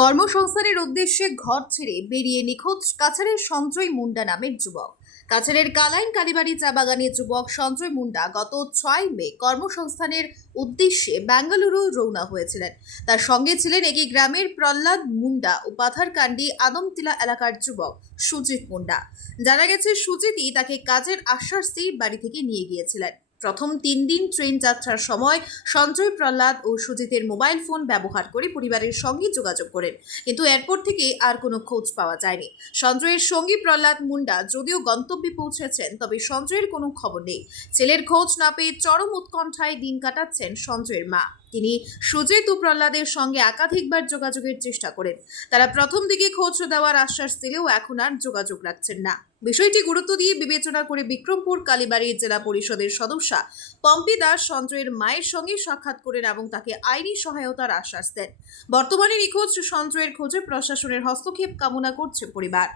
কর্মসংস্থানের উদ্দেশ্যে ঘর ছেড়ে বেরিয়ে নিখোঁজ কাছাড়ের সঞ্জয় মুন্ডা নামের যুবক। কাছাড়ের কালাইন কালীবাড়ি চা বাগানের যুবক সঞ্জয় মুন্ডা গত ছয় মে কর্মসংস্থানের উদ্দেশ্যে বেঙ্গালুরু রওনা হয়েছিলেন। তার সঙ্গে ছিলেন একই গ্রামের প্রহ্লাদ মুন্ডা ও পাথারকান্দি আদমতিলা এলাকার যুবক সুজিত মুন্ডা। জানা গেছে, সুজিতই তাকে কাজের আশ্বাস দিয়ে বাড়ি থেকে নিয়ে গিয়েছিলেন। প্রথম তিন দিন ট্রেন যাত্রার সময় সঞ্জয় প্রহ্লাদ ও সুজিতের মোবাইল ফোন ব্যবহার করে পরিবারের সঙ্গে যোগাযোগ করেন। কিন্তু এরপর থেকে আর কোনো খোঁজ পাওয়া যায়নি। সঞ্জয়ের সঙ্গী প্রহ্লাদ মুন্ডা যদিও গন্তব্যে পৌঁছেছেন, তবে সঞ্জয়ের কোনো খবর নেই। ছেলের খোঁজ না পেয়ে চরম উৎকণ্ঠায় দিন কাটাচ্ছেন সঞ্জয়ের মা। তিনি সুজিত ও প্রহ্লাদের সঙ্গে একাধিকবার যোগাযোগের চেষ্টা করেন। তারা প্রথম দিকে খোঁজ দেওয়ার আশ্বাস দিলেও এখন আর যোগাযোগ রাখছেন না। বিষয়টি গুরুত্ব দিয়ে বিবেচনা করে বিক্রমপুর কালীবাড়ির জেলা পরিষদের সদস্যা পম্পি দাস সঞ্জয়ের মায়ের সঙ্গে সাক্ষাৎ করেন এবং তাকে আইনি সহায়তার আশ্বাস দেন বর্তমানে নিখোঁজ সঞ্জয়ের খোঁজে প্রশাসনের হস্তক্ষেপ কামনা করছে পরিবার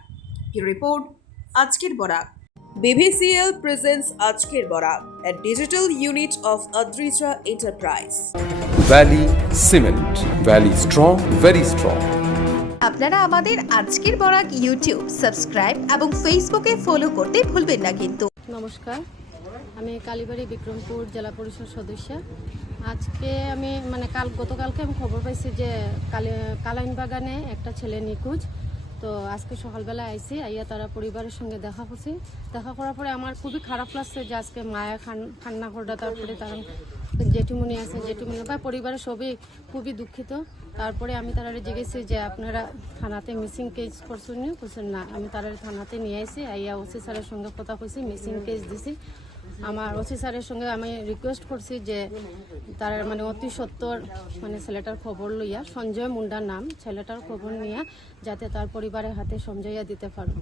রিপোর্ট আজকের বরাক BVCL presents আজকের Barak a digital unit of Adrija Enterprise. Valley Cement. Valley strong, very. আপনারা আমাদের আজকের বরাক ইউটিউব সাবস্ক্রাইব এবং ফেসবুকে ফলো করতে ভুলবেন না কিন্তু। নমস্কার, আমি কালীবাড়ি বিক্রমপুর জেলা পরিষদ সদস্য। আজকে আমি মানে কাল, গতকালকে আমি খবর পাইছি যে কালে কালাইন বাগানে একটা ছেলে নিখোঁজ। তো আজকে সকালবেলা আইসি আইয়া তারা পরিবারের সঙ্গে দেখা করছি। দেখা করার পরে আমার খুবই খারাপ লাগছে যে আজকে মায়া খান কান্না করডা তারপরে তার জেঠুমনি আছে জেঠুমনি বা পরিবারের সবই খুবই দুঃখিত। তারপরে আমি তারা জিজ্ঞেসি যে আপনারা থানাতে মিসিং কেস করছেন নি? বলছেন না। আমি তারা থানাতে নিয়ে আইসি আইয়া ওসি স্যারের সঙ্গে কথা কইছি মিসিং কেস দিছি। আমার ওসি স্যারের সঙ্গে আমি রিকোয়েস্ট করছি যে তার মানে অতি সত্তর মানে ছেলেটার খবর লইয়া, সঞ্জয় মুন্ডার নাম, ছেলেটার খবর নিয়ে যাতে তার পরিবারের হাতে সমঝাইয়া দিতে পারো